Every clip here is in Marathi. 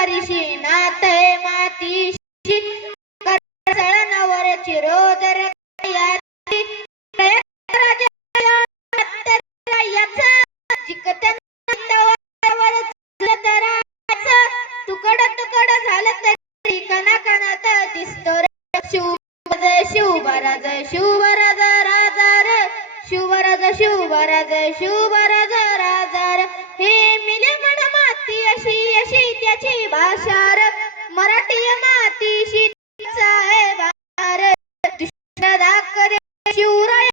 वारीशी नाथ हे मातीशी चळणावर चिरोदर तुकड तुकड झालं तरी कणाकणात दिसतो शिवबराज शिवबराज राजार शिवबराज शिवबराज शिवबराज राजार हे मिले म्हण माती अशी अशी त्याची भाषार मराठी मातीशी दुश्मन दाखदे शिवराय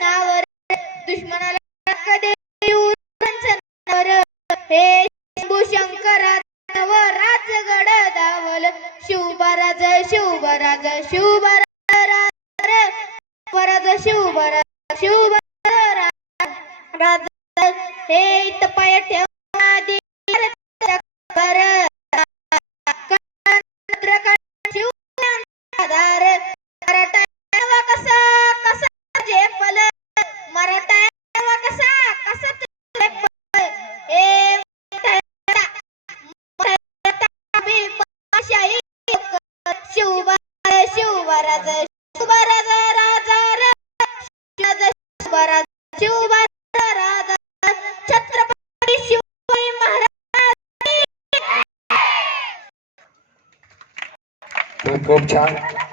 नावर दुश्मनाला कदे नावर हे शंकरा राजगड दावल शिवबराज शिवबराज शिवबराज बराज शिवबराज शिवबराज हे इथं पाय ठेव शिवबराज शिवबराज राजा शिवबराज शिवबराज राजा छत्रपती शिवाजी महाराज खूप छान.